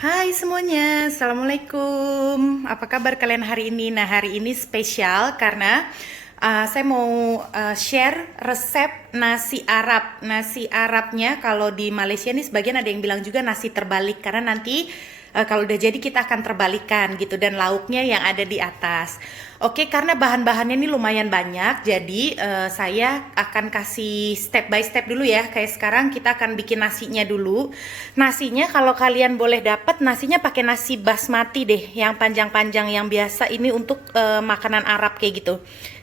Hai semuanya, Assalamualaikum. Apa kabar kalian hari ini? Nah, hari ini spesial karena saya mau share resep nasi Arab. Nasi Arabnya kalau di Malaysia nih sebagian ada yang bilang juga nasi terbalik karena nanti kalau udah jadi kita akan terbalikan gitu dan lauknya yang ada di atas. Oke, karena bahan-bahannya ini lumayan banyak, jadi saya akan kasih step by step dulu ya. Kayak sekarang kita akan bikin nasinya dulu. Nasinya kalau kalian boleh dapat nasinya pakai nasi basmati deh, yang panjang-panjang yang biasa ini untuk makanan Arab kayak gitu.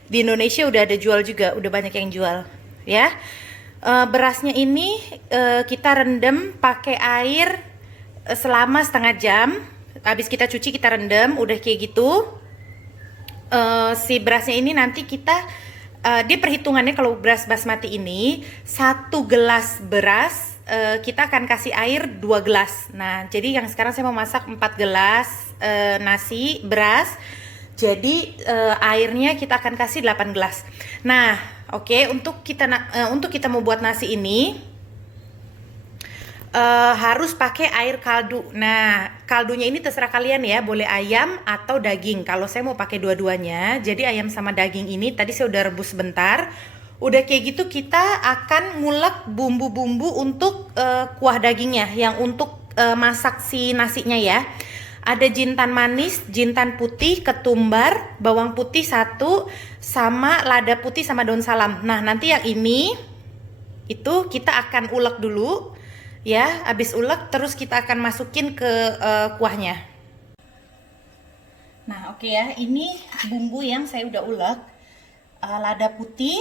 Di Indonesia udah ada jual juga, udah banyak yang jual, ya. Berasnya ini kita rendam pakai air selama setengah jam. Habis kita cuci kita rendam, udah kayak gitu. Si berasnya ini nanti kita dia perhitungannya kalau beras basmati ini 1 gelas beras kita akan kasih air 2 gelas. Nah, jadi yang sekarang saya mau masak 4 gelas nasi beras. Jadi airnya kita akan kasih 8 gelas. Nah, oke, untuk kita mau buat nasi ini harus pakai air kaldu. Nah, kaldunya ini terserah kalian ya, boleh ayam atau daging. Kalau saya mau pakai dua-duanya, jadi ayam sama daging ini tadi saya udah rebus sebentar. Udah kayak gitu kita akan ngulek bumbu-bumbu untuk kuah dagingnya, yang untuk masak si nasinya ya. Ada jintan manis, jintan putih, ketumbar, bawang putih 1, sama lada putih sama daun salam. Nah, nanti yang ini itu kita akan ulek dulu ya. Habis ulek terus kita akan masukin ke kuahnya. Nah, oke ya, ini bumbu yang saya udah ulek. Lada putih,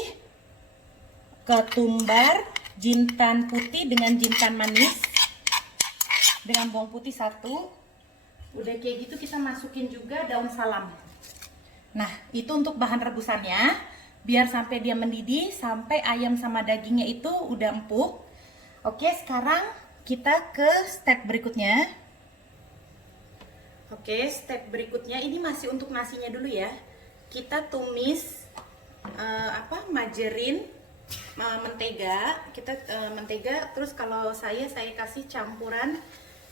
ketumbar, jintan putih dengan jintan manis, dengan bawang putih 1. Udah kayak gitu kita masukin juga daun salam. Nah, itu untuk bahan rebusannya, biar sampai dia mendidih, sampai ayam sama dagingnya itu udah empuk. Oke, sekarang kita ke step berikutnya. Oke, step berikutnya ini masih untuk nasinya dulu ya. Kita tumis margarin, mentega. Kita mentega, terus kalau saya kasih campuran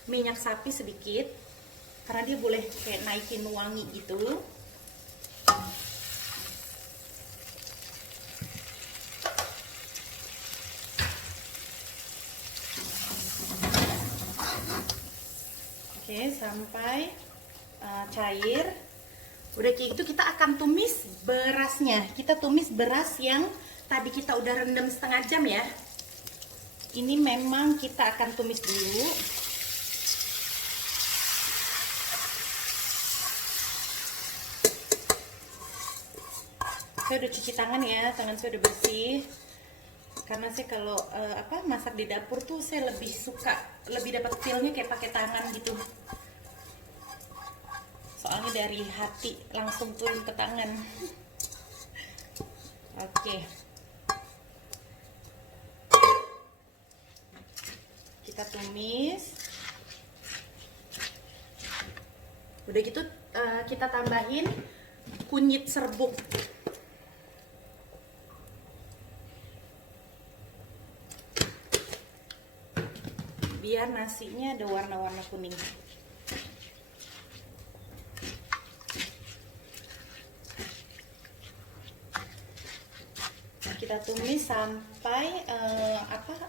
minyak sapi sedikit karena dia boleh kayak naikin wangi gitu. Oke, sampai cair. Udah kayak gitu kita akan tumis berasnya. Kita tumis beras yang tadi kita udah rendam setengah jam ya. Ini memang kita akan tumis dulu. Saya udah cuci tangan ya, tangan saya udah bersih. Karena saya kalau masak di dapur tuh saya lebih suka, lebih dapat feel-nya kayak pakai tangan gitu. Soalnya dari hati langsung turun ke tangan. Oke. Kita tumis. Udah gitu kita tambahin kunyit serbuk. Biar nasinya ada warna-warna kuning. Kita tumis sampai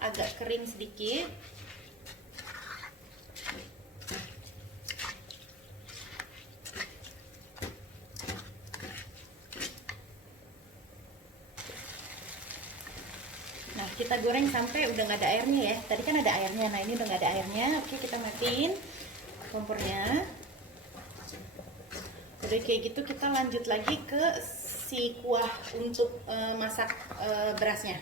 agak kering sedikit. Nah, kita goreng sampai udah nggak ada airnya ya. Tadi kan ada airnya, nah ini udah nggak ada airnya. Oke, kita matiin kompornya. Udah kayak gitu kita lanjut lagi ke si kuah untuk masak berasnya.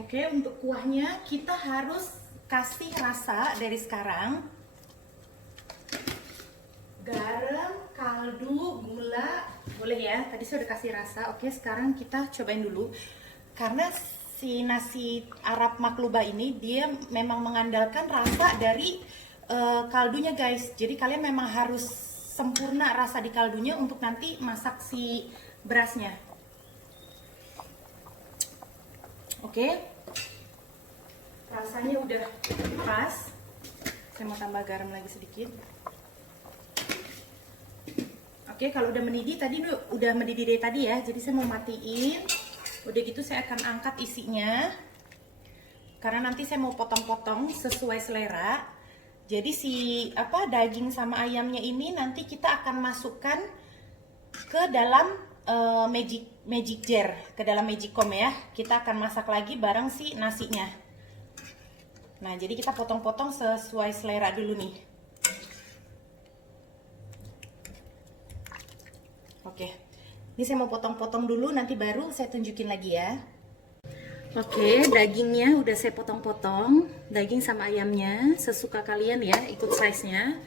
Oke, untuk kuahnya kita harus kasih rasa dari sekarang. Garam, kaldu, gula, boleh ya. Tadi saya udah kasih rasa. Oke, sekarang kita cobain dulu. Karena si nasi Arab maklubah ini dia memang mengandalkan rasa dari kaldunya guys. Jadi kalian memang harus sempurna rasa di kaldunya untuk nanti masak si berasnya. Oke, rasanya udah pas. Saya mau tambah garam lagi sedikit. Oke, kalau udah mendidih tadi udah mendidih dari tadi ya. Jadi saya mau matiin. Udah gitu saya akan angkat isinya. Karena nanti saya mau potong-potong sesuai selera. Jadi si daging sama ayamnya ini nanti kita akan masukkan ke dalam magic jar, ke dalam magicom ya. Kita akan masak lagi bareng si nasinya. Nah, jadi kita potong-potong sesuai selera dulu nih. Oke, ini saya mau potong-potong dulu, nanti baru saya tunjukin lagi ya. Oke, dagingnya udah saya potong-potong, daging sama ayamnya sesuka kalian ya, ikut size-nya.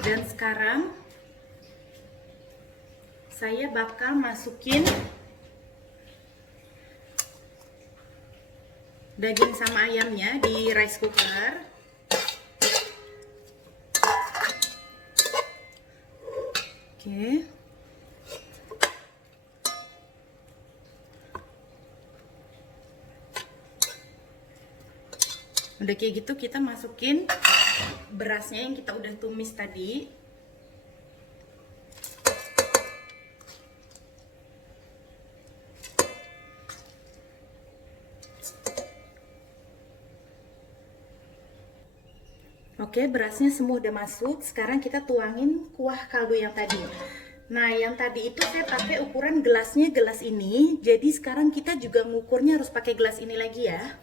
Dan sekarang saya bakal masukin daging sama ayamnya di rice cooker. Oke. Udah kayak gitu kita masukin berasnya yang kita udah tumis tadi. Oke, berasnya semua udah masuk. Sekarang kita tuangin kuah kaldu yang tadi. Nah, yang tadi itu saya pakai ukuran gelasnya gelas ini. Jadi sekarang kita juga ngukurnya harus pakai gelas ini lagi ya.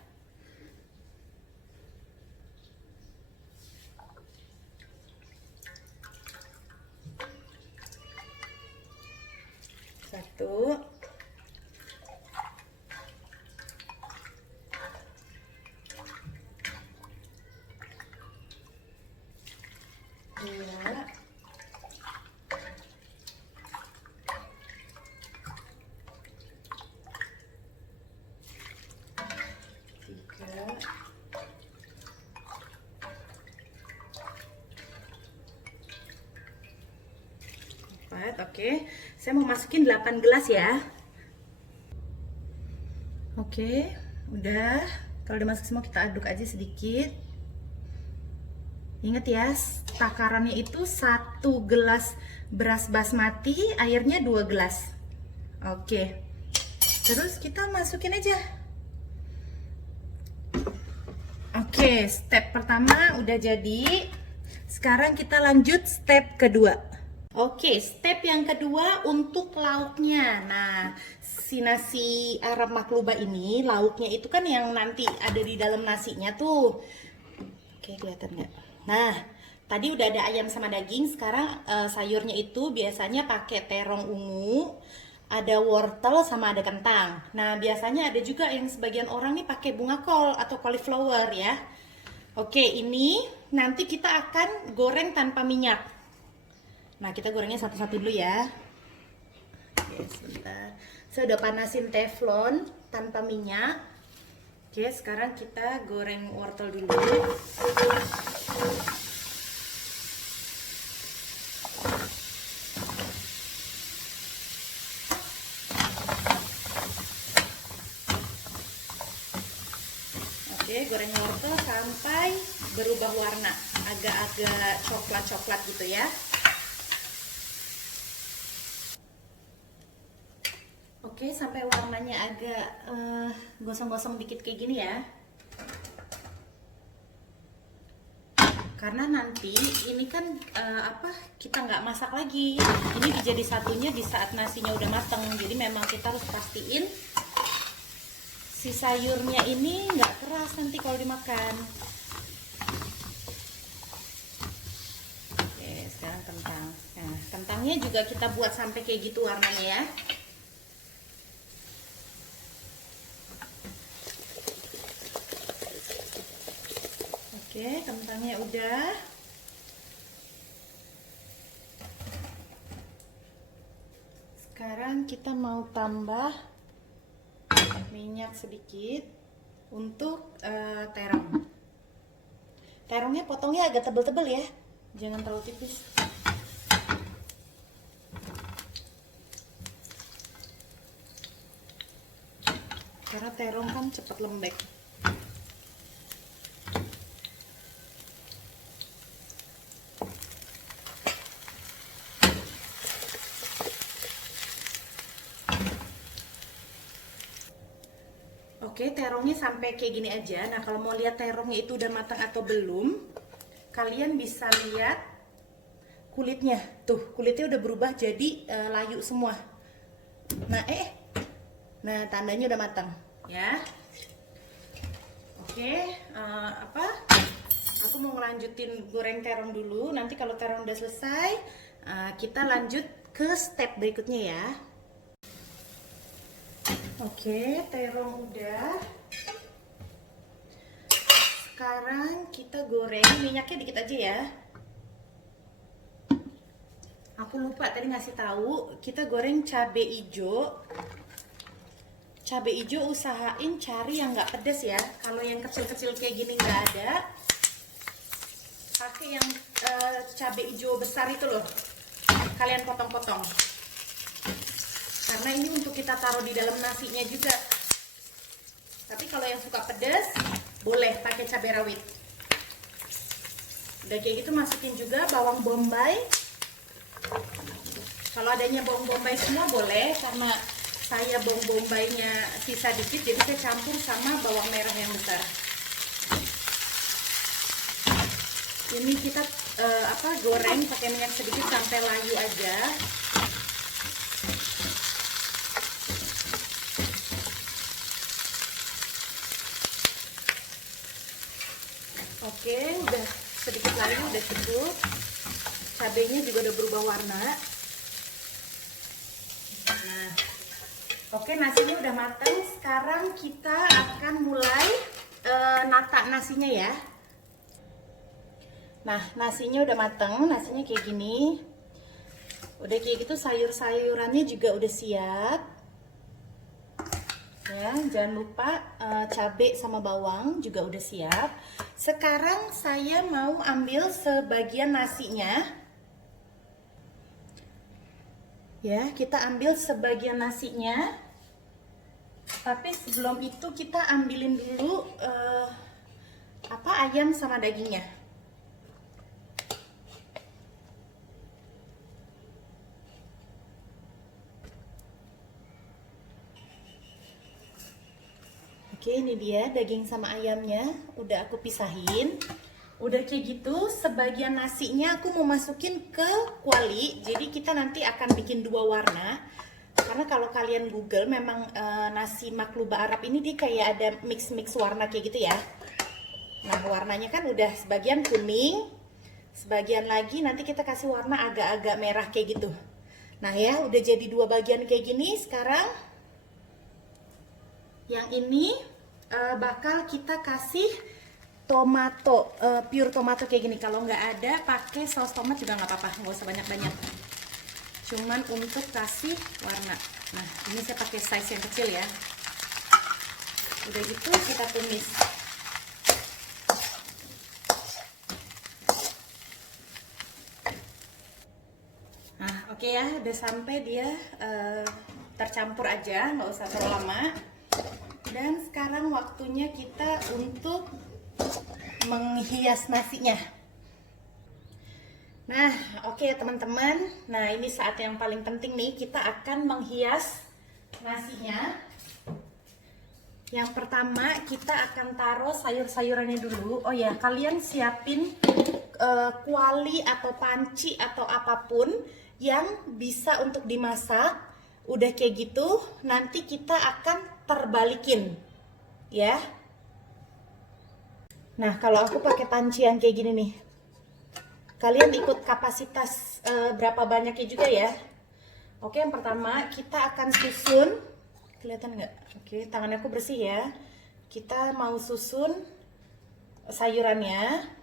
Satu. Dua. Tiga. Empat. Oke, saya mau masukin 8 gelas ya. Oke, udah. Kalau udah masuk semua kita aduk aja sedikit. Ingat ya, takarannya itu 1 gelas beras basmati, airnya 2 gelas. Oke. Terus kita masukin aja. Oke, step pertama udah jadi. Sekarang kita lanjut step kedua. Oke, step yang kedua untuk lauknya. Nah, si nasi Arab maklubah ini, lauknya itu kan yang nanti ada di dalam nasinya tuh. Oke, kelihatan nggak? Nah, tadi udah ada ayam sama daging. Sekarang sayurnya itu biasanya pakai terong ungu, ada wortel sama ada kentang. Nah, biasanya ada juga yang sebagian orang nih pakai bunga kol atau cauliflower ya. Oke, ini nanti kita akan goreng tanpa minyak. Nah, kita gorengnya satu-satu dulu ya. Oke, sebentar. Saya udah panasin teflon tanpa minyak. Oke, sekarang kita goreng wortel dulu. Oke, goreng wortel sampai berubah warna, agak-agak coklat-coklat gitu ya. Oke, sampai warnanya agak gosong-gosong dikit kayak gini ya. Karena nanti ini kan kita nggak masak lagi. Ini dijadi satunya di saat nasinya udah mateng. Jadi memang kita harus pastiin si sayurnya ini nggak keras nanti kalau dimakan. Oke, sekarang kentang. Nah, kentangnya juga kita buat sampai kayak gitu warnanya ya. Oke, kentangnya udah. Sekarang kita mau tambah minyak sedikit untuk terong. Terongnya potongnya agak tebel-tebel ya, jangan terlalu tipis. Karena terong kan cepat lembek. Oke, terongnya sampai kayak gini aja. Nah, kalau mau lihat terongnya itu udah matang atau belum, kalian bisa lihat kulitnya. Tuh, kulitnya udah berubah jadi layu semua. Nah, nah tandanya udah matang, ya. Oke, Aku mau ngelanjutin goreng terong dulu. Nanti kalau terong udah selesai, kita lanjut ke step berikutnya ya. Oke, terong udah. Sekarang kita goreng, minyaknya dikit aja ya. Aku lupa tadi ngasih tahu, kita goreng cabai hijau. Cabai hijau usahain cari yang nggak pedas ya. Kalau yang kecil-kecil kayak gini nggak ada, pakai yang cabai hijau besar itu loh. Kalian potong-potong. Karena ini untuk kita taruh di dalam nasinya juga. Tapi kalau yang suka pedas, boleh pakai cabai rawit. Udah kayak gitu masukin juga bawang bombay. Kalau adanya bawang bombay semua boleh, karena saya bawang bombaynya sisa dikit, jadi saya campur sama bawang merah yang besar. Ini kita goreng pakai minyak sedikit sampai layu aja. Oke, udah sedikit layu, udah cukup. Cabenya juga udah berubah warna. Nah, oke, nasinya udah matang. Sekarang kita akan mulai nata nasinya ya. Nah, nasinya udah matang, nasinya kayak gini. Udah kayak gitu, sayur-sayurannya juga udah siap. Ya, jangan lupa cabai sama bawang juga udah siap. Sekarang saya mau ambil sebagian nasinya. Ya, kita ambil sebagian nasinya. Tapi sebelum itu kita ambilin dulu ayam sama dagingnya. Oke, ini dia daging sama ayamnya, udah aku pisahin. Udah kayak gitu, sebagian nasinya aku mau masukin ke kuali. Jadi kita nanti akan bikin dua warna. Karena kalau kalian Google, memang nasi makluba Arab ini dia kayak ada mix-mix warna kayak gitu ya. Nah, warnanya kan udah sebagian kuning, sebagian lagi nanti kita kasih warna agak-agak merah kayak gitu. Nah ya, udah jadi dua bagian kayak gini. Sekarang yang ini bakal kita kasih tomato, pure tomato kayak gini. Kalau nggak ada, pakai saus tomat juga nggak apa-apa, nggak usah banyak-banyak. Cuman untuk kasih warna. Nah, ini saya pakai size yang kecil ya. Udah gitu kita tumis. Nah, oke ya, udah sampai dia tercampur aja, nggak usah terlalu lama. Dan sekarang waktunya kita untuk menghias nasinya. Nah, oke teman-teman. Nah, ini saat yang paling penting nih, kita akan menghias nasinya. Yang pertama, kita akan taruh sayur-sayurannya dulu. Oh ya, kalian siapin kuali atau panci atau apapun yang bisa untuk dimasak. Udah kayak gitu, nanti kita akan terbalikin, ya. Nah, kalau aku pakai panci yang kayak gini nih, kalian ikut kapasitas berapa banyaknya juga ya. Oke, yang pertama kita akan susun. Kelihatan nggak? Oke, tangannya aku bersih ya. Kita mau susun sayurannya.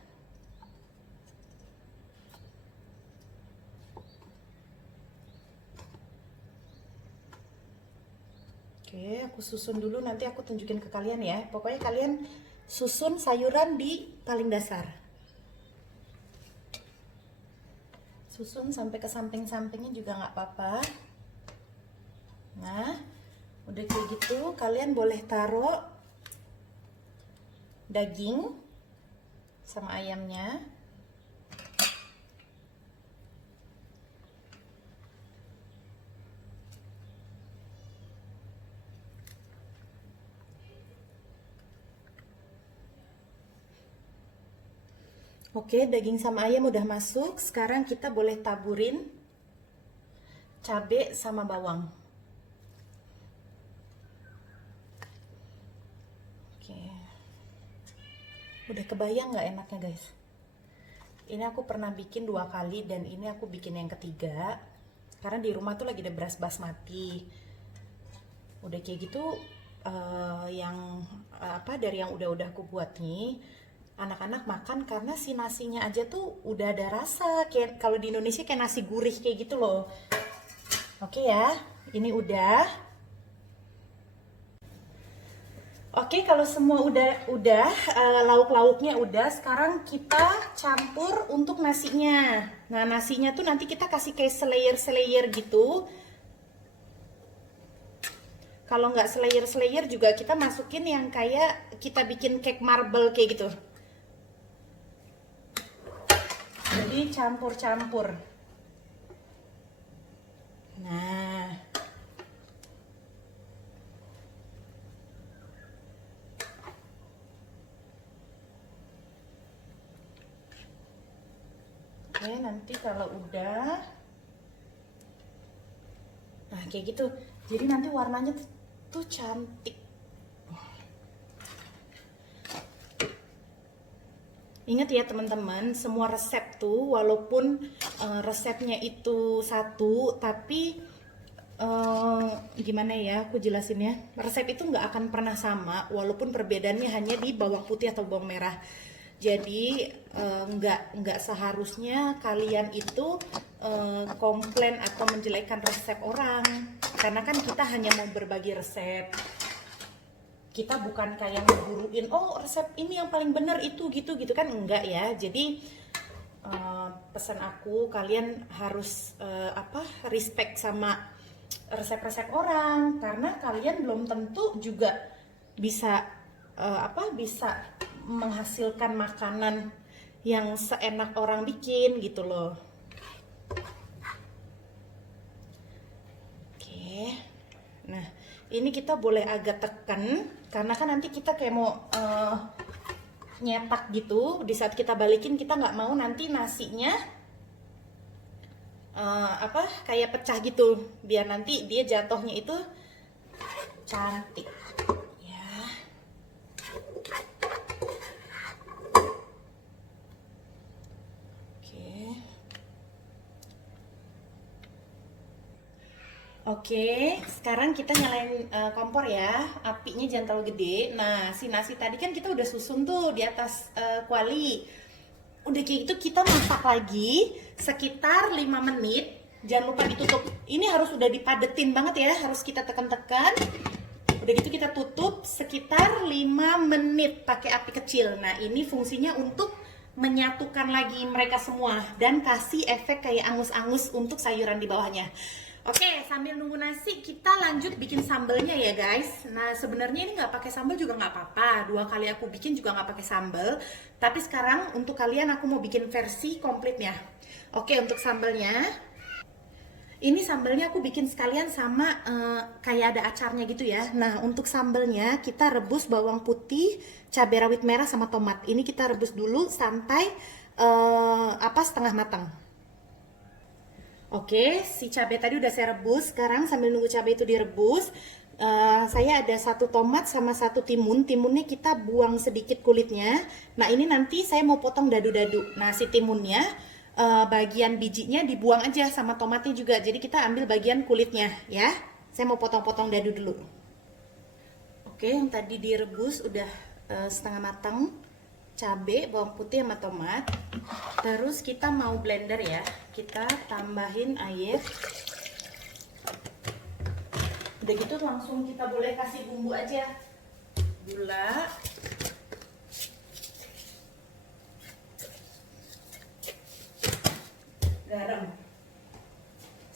Oke, aku susun dulu, nanti aku tunjukin ke kalian ya. Pokoknya kalian susun sayuran di paling dasar. Susun sampai ke samping-sampingnya juga nggak apa-apa. Nah, udah kayak gitu, kalian boleh taruh daging sama ayamnya. Oke, daging sama ayam udah masuk. Sekarang kita boleh taburin cabai sama bawang. Oke. Udah kebayang nggak enaknya guys? Ini aku pernah bikin 2 kali dan ini aku bikin yang ketiga. Karena di rumah tuh lagi ada beras basmati. Udah kayak gitu yang apa dari yang udah aku buat nih, anak-anak makan karena si nasinya aja tuh udah ada rasa kayak kalau di Indonesia kayak nasi gurih kayak gitu loh. Oke ya, ini udah. Oke, kalau semua udah lauk-lauknya udah, sekarang kita campur untuk nasinya. Nah, nasinya tuh nanti kita kasih kayak selayer-selayer gitu. Kalau nggak selayer-selayer juga kita masukin yang kayak kita bikin cake marble kayak gitu. Jadi campur-campur. Nah. Oke, nanti kalau udah, nah kayak gitu. Jadi nanti warnanya tuh cantik. Ingat ya teman-teman, semua resep tuh walaupun resepnya itu satu, tapi gimana ya aku jelasinnya, resep itu nggak akan pernah sama walaupun perbedaannya hanya di bawang putih atau bawang merah. Jadi nggak seharusnya kalian itu komplain atau menjelekkan resep orang, karena kan kita hanya mau berbagi resep. Kita bukan kayak ngeguruin, oh resep ini yang paling benar itu gitu kan, enggak ya. Jadi pesan aku, kalian harus respect sama resep-resep orang, karena kalian belum tentu juga bisa bisa menghasilkan makanan yang seenak orang bikin gitu loh. Oke. Nah, ini kita boleh agak tekan karena kan nanti kita kayak mau nyetak gitu. Di saat kita balikin kita nggak mau nanti nasinya kayak pecah gitu, biar nanti dia jatuhnya itu cantik ya. Oke, sekarang kita nyalain kompor ya. Apinya jangan terlalu gede. Nah, si nasi tadi kan kita udah susun tuh di atas kuali. Udah kayak gitu kita masak lagi sekitar 5 menit. Jangan lupa ditutup. Ini harus udah dipadetin banget ya, harus kita tekan-tekan. Udah gitu kita tutup sekitar 5 menit pakai api kecil. Nah, ini fungsinya untuk menyatukan lagi mereka semua dan kasih efek kayak angus-angus untuk sayuran di bawahnya. Oke, sambil nunggu nasi kita lanjut bikin sambelnya ya guys. Nah sebenarnya ini nggak pakai sambal juga nggak apa-apa. 2 kali aku bikin juga nggak pakai sambal. Tapi sekarang untuk kalian aku mau bikin versi komplitnya. Oke, untuk sambelnya, ini sambelnya aku bikin sekalian sama kayak ada acarnya gitu ya. Nah untuk sambelnya kita rebus bawang putih, cabai rawit merah sama tomat. Ini kita rebus dulu sampai setengah matang. Oke, si cabai tadi udah saya rebus. Sekarang sambil nunggu cabai itu direbus, saya ada 1 tomat sama 1 timun. Timunnya kita buang sedikit kulitnya. Nah ini nanti saya mau potong dadu-dadu. Nah si timunnya bagian bijinya dibuang aja sama tomatnya juga. Jadi kita ambil bagian kulitnya ya. Saya mau potong-potong dadu dulu. Oke, yang tadi direbus udah setengah matang. Cabai, bawang putih sama tomat. Terus kita mau blender ya. Kita tambahin air. Udah gitu langsung kita boleh kasih bumbu aja. Gula, garam,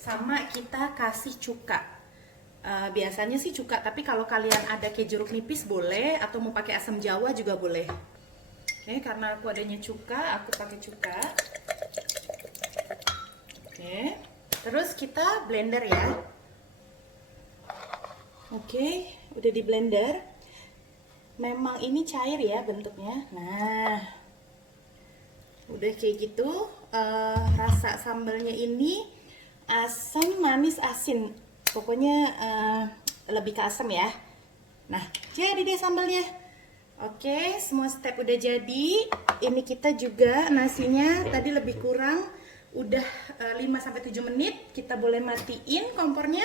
sama kita kasih cuka. Biasanya sih cuka, tapi kalau kalian ada kayak jeruk nipis boleh, atau mau pakai asam jawa juga boleh. Oke, karena aku adanya cuka, aku pakai cuka. Oke, terus kita blender ya. Oke, udah di blender. Memang ini cair ya bentuknya. Nah, udah kayak gitu. Rasa sambalnya ini asam, manis, asin. Pokoknya lebih ke asam ya. Nah, jadi deh sambalnya. Oke, semua step udah jadi. Ini kita juga nasinya tadi lebih kurang udah 5-7 menit. Kita boleh matiin kompornya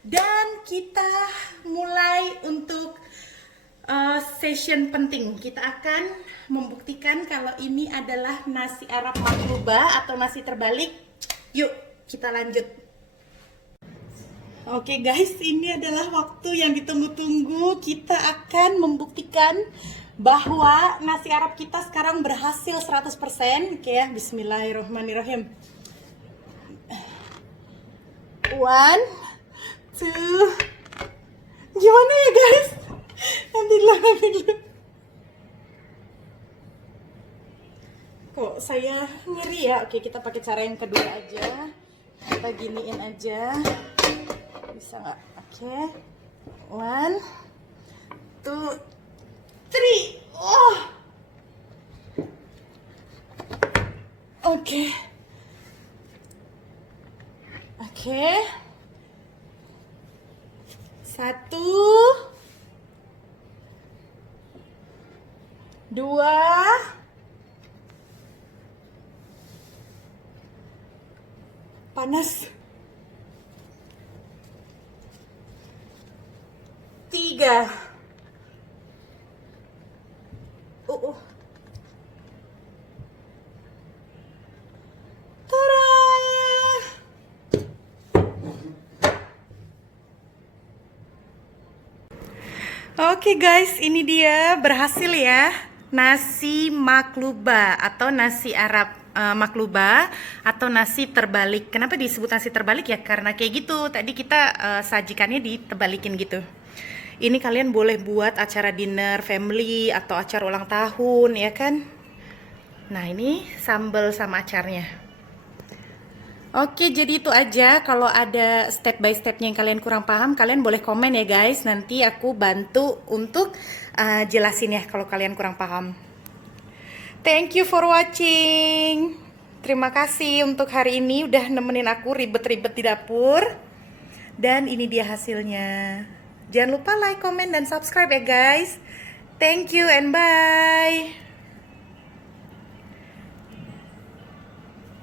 dan kita mulai untuk session penting. Kita akan membuktikan kalau ini adalah nasi Arab maklubah atau nasi terbalik. Yuk, kita lanjut. Oke guys, ini adalah waktu yang ditunggu-tunggu. Kita akan membuktikan bahwa nasi Arab kita sekarang berhasil 100%. Oke ya, bismillahirrahmanirrahim. 1, 2. Gimana ya guys? Nanti dulu. Kok saya ngeri ya? Oke, kita pakai cara yang kedua aja. Kita giniin aja. Bisa nggak? Oke. 1, 2, 3. Oh. Oke. Oke. 1, 2. Panas. 3. Tada! Oke guys, ini dia berhasil ya. Nasi maklubah atau nasi Arab maklubah atau nasi terbalik. Kenapa disebut nasi terbalik ya? Karena kayak gitu. Tadi kita sajikannya ditebalikin gitu. Ini kalian boleh buat acara dinner family atau acara ulang tahun ya kan. Nah ini sambal sama acarnya. Oke, jadi itu aja. Kalau ada step by stepnya yang kalian kurang paham, kalian boleh komen ya guys. Nanti aku bantu untuk jelasin ya kalau kalian kurang paham. Thank you for watching. Terima kasih untuk hari ini udah nemenin aku ribet-ribet di dapur. Dan ini dia hasilnya. Jangan lupa like, comment, dan subscribe ya guys. Thank you and bye.